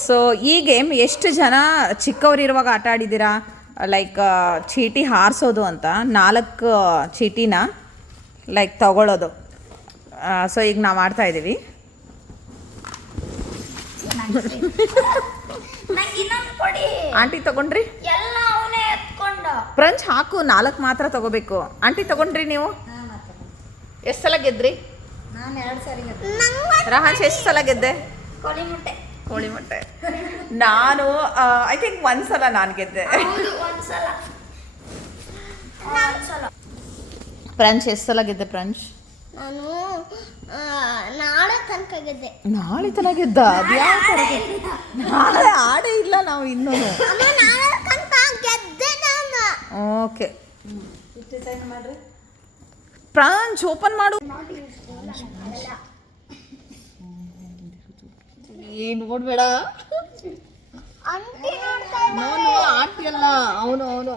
So ಈ game ಎಷ್ಟು ಜನ ಚಿಕ್ಕವರಿರುವಾಗ ಆಟ ಆಡಿದ್ದೀರಾ? ಲೈಕ್ ಚೀಟಿ ಹಾರಿಸೋದು ಅಂತ 4 ಚೀಟಿನ ಲೈಕ್ ತಗೊಳ್ಳೋದು. ಸೊ ಈಗ ನಾವು ಆಡ್ತಾ ಇದ್ದೀವಿ. ಆಂಟಿ ತಗೊಂಡ್ರಿ? ಫ್ರೆಂಚ್ ಹಾಕು 4 ಮಾತ್ರ ತಗೋಬೇಕು. ಆಂಟಿ ತಗೊಂಡ್ರಿ ನೀವು? ಎಷ್ಟು ಸಲ ಗೆದ್ರಿ? ನಾನು 2 ಸಾರಿ ಗೆದ್ದೆ. ರಹಾನ್ಸ್ ಎಷ್ಟು ಸಲ ಗೆದ್ದೆ? ಕೋಳಿ ಮೊಟ್ಟೆ ನಾನು ಐ ಥಿಂಕ್ 1 ಸಲ ನಾನು ಗೆದ್ದೆ. ಫ್ರೆಂಚ್ ಎಷ್ಟು ಸಲ ಗೆದ್ದೆ? ಫ್ರೆಂಚ್ ನಾನು ನಾಳೆ ತನಕ ಗೆದ್ದೆ. ನಾಳೆ ತನಕ ಗೆದ್ದ? ಅದು ಯಾವ ಥರ? ನಾಳೆ ಆಡೇ ಇಲ್ಲ ನಾವು ಇನ್ನೂ. ಓಕೆ ಮಾಡ್ರಿ. ಫ್ರೆಂಚ್ ಓಪನ್ ಮಾಡು. ಏನು ನೋಡ್ಬೇಡ. ಆಂಟಿ ಅಲ್ಲ ಅವನು.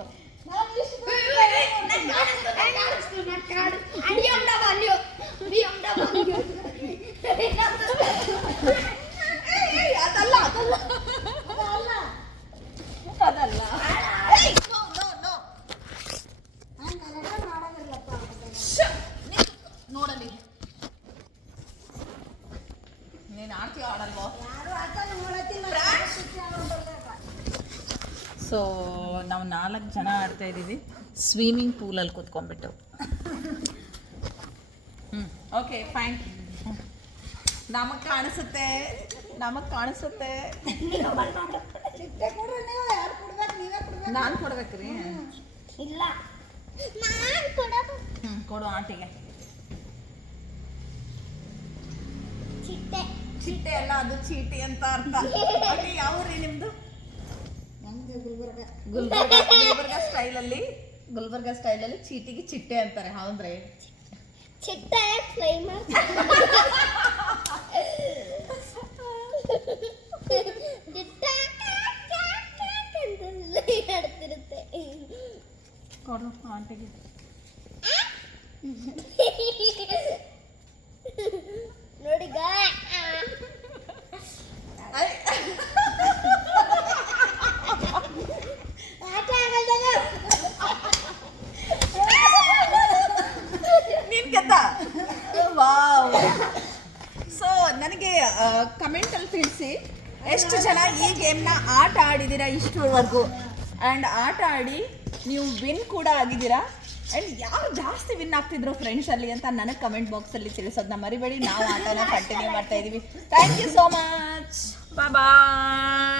ನೋಡಲಿ ನೀನು ಆಡ್ತೀಯ ಆಡಲ್ವೋ? ಸೊ ನಾವು 4 ಜನ ಆಡ್ತಾ ಇದ್ದೀವಿ ಸ್ವಿಮ್ಮಿಂಗ್ ಪೂಲಲ್ಲಿ ಕೂತ್ಕೊಂಡ್ಬಿಟ್ಟು. Okay fine. ನಮಗೆ ಕಾಣಿಸುತ್ತೆ. ನಾನು ಕೊಡ್ಬೇಕ್ರಿ? ಇಲ್ಲ ಕೊಡು ಆಂಟಿಗೆ. ಚಿಟ್ಟೆ ಅಲ್ಲ, ಅದು ಚೀಟಿ ಅಂತ ಅರ್ಥ. ಯಾವ ಊರಿ ನಿಮ್ದು? ಗುಲ್ಬರ್ಗ ಸ್ಟೈಲಲ್ಲಿ ಚೀಟಿಗೆ ಚಿಟ್ಟೆ ಅಂತಾರೆ. ಹೌದ್ರಿ? ಚಿಟ್ಟೆ ಫ್ರೈ ಮಾಡ್ತಿರುತ್ತೆ. ಕೊಡು ಆಂಟಿಗೆ. ನೋಡಿ ನೀನ್ ಗೆದ್ದ? ವಾವ್. ಸೊ ನನಗೆ ಕಮೆಂಟಲ್ಲಿ ತಿಳಿಸಿ ಎಷ್ಟು ಜನ ಈ ಗೇಮ್ನ ಆಟ ಆಡಿದ್ದೀರಾ ಇಷ್ಟರವರೆಗೂ, ಆ್ಯಂಡ್ ಆಟ ಆಡಿ ನೀವು ವಿನ್ ಕೂಡ ಆಗಿದ್ದೀರಾ, ಆ್ಯಂಡ್ ಯಾರು ಜಾಸ್ತಿ ವಿನ್ ಆಗ್ತಿದ್ರು ಫ್ರೆಂಡ್ಸಲ್ಲಿ ಅಂತ ನನಗೆ ಕಮೆಂಟ್ ಬಾಕ್ಸಲ್ಲಿ ತಿಳಿಸೋದನ್ನ ಮರಿಬೇಡಿ. ನಾವು ಆಟನ ಕಂಟಿನ್ಯೂ ಮಾಡ್ತಾ ಇದ್ದೀವಿ. Thank you so much. Bye.